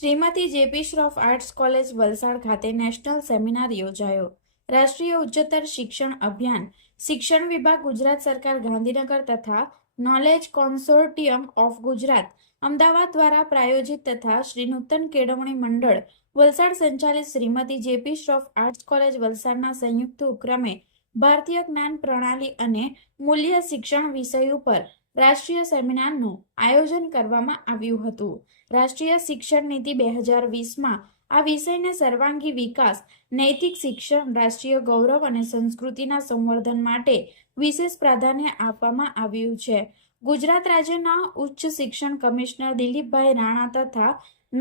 Shrimati JP Shroff arts college Valsad ખાતે national seminar યોજાયો. રાષ્ટ્રીય ઉચ્ચતર શિક્ષણ અભિયાન, શિક્ષણ વિભાગ, ગુજરાત સરકાર, ગાંધીનગર તથા knowledge consortium of Gujarat Ahmedabad દ્વારા પ્રાયોજિત તથા શ્રી નૂતન કેળવણી મંડળ વલસાડ સંચાલિત Shrimati JP Shroff arts college વલસાડના સંયુક્ત ઉપક્રમે ભારતીય જ્ઞાન પ્રણાલી અને મૂલ્ય શિક્ષણ વિષય ઉપર રાષ્ટ્રીય સેમિનારનું આયોજન કરવામાં આવ્યું હતું. રાષ્ટ્રીય શિક્ષણ નીતિ 2020માં આ વિષયને સર્વાંગી વિકાસ, નૈતિક શિક્ષણ, રાષ્ટ્રીય ગૌરવ અને સંસ્કૃતિના સંવર્ધન માટે વિશેષ પ્રાધાન્ય આપવામાં આવ્યું છે. ગુજરાત રાજ્યના ઉચ્ચ શિક્ષણ કમિશનર દિલીપભાઈ રાણા તથા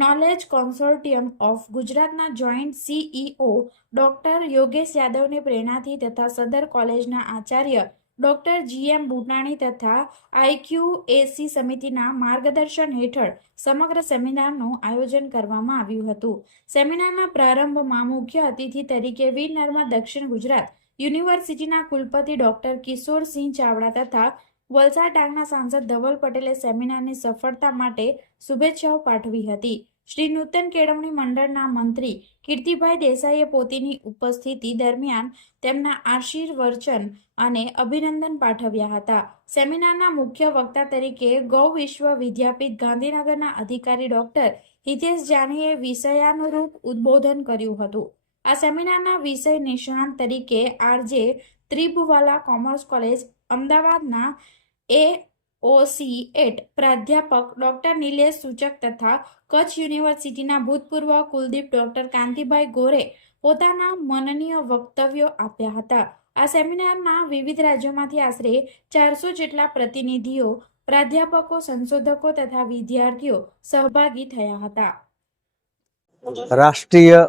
નોલેજ કોન્સોર્ટિયમ ઓફ ગુજરાતના જોઈન્ટ CEO ડોક્ટર યોગેશ યાદવની પ્રેરણાથી તથા સદર કોલેજના આચાર્ય ડોક્ટર GM બુટાણી તથા IQAC સમિતિના માર્ગદર્શન હેઠળ સમગ્ર સેમિનારનું આયોજન કરવામાં આવ્યું હતું. સેમિનારના પ્રારંભમાં મુખ્ય અતિથિ તરીકે વીર નર્મદ દક્ષિણ ગુજરાત યુનિવર્સિટીના કુલપતિ ડોક્ટર કિશોરસિંહ ચાવડા તથા વલસાડ ડાંગના સાંસદ ધવલ પટેલે સેમિનારની સફળતા માટે શુભેચ્છાઓ પાઠવી હતી. શ્રી નૂતન કેળવણી મંડળના મંત્રી કીર્તિભાઈ દેસાઈએ પોતાની ઉપસ્થિતિ દરમિયાન તેમના આશીર્વચન અને અભિનંદન પાઠવ્યા હતા. સેમિનારના મુખ્ય વક્તા તરીકે ગૌ વિશ્વ વિદ્યાપીઠ ગાંધીનગરના અધિકારી ડોક્ટર હિતેશ જાનીએ વિષયાનુરૂપ ઉદ્બોધન કર્યું હતું. આ સેમિનારના વિષય નિષ્ણાત તરીકે RJ ત્રિભુવાલા કોમર્સ કોલેજ અમદાવાદના AOCET પ્રાધ્યાપક ડોક્ટર નિલેશ સૂચક તથા કચ્છ યુનિવર્સિટીના ભૂતપૂર્વ કુલદીપ ડોક્ટર કાંતિભાઈ ગોરે પોતાના મનનીય વક્તવ્યો આપ્યા હતા. આ સેમિનારના વિવિધ રાજ્યોમાંથી આશરે 400 જેટલા પ્રતિનિધિઓ, પ્રાધ્યાપકો, સંશોધકો તથા વિદ્યાર્થીઓ સહભાગી થયા હતા. રાષ્ટ્રીય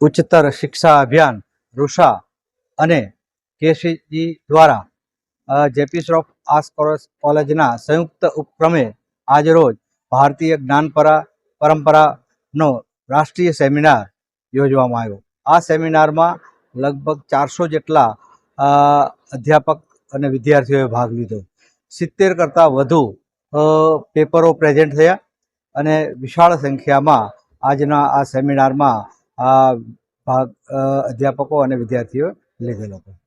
ઉચ્ચતર શિક્ષા અભિયાન રૂષા અને કેસીજી દ્વારા જેપી શ્રોફ આર્ટ્સ કોલેજના સંયુક્ત ઉપક્રમે આજરોજ ભારતીય જ્ઞાન પરંપરાનો રાષ્ટ્રીય સેમિનાર યોજવામાં આવ્યો. આ સેમિનારમાં લગભગ 400 જેટલા અધ્યાપક અને વિદ્યાર્થીઓએ ભાગ લીધો. 70 કરતાં વધુ પેપરો પ્રેઝન્ટ થયા અને વિશાળ સંખ્યામાં આજના આ સેમિનારમાં ભાગ અધ્યાપકો અને વિદ્યાર્થીઓ લીધેલો હતો.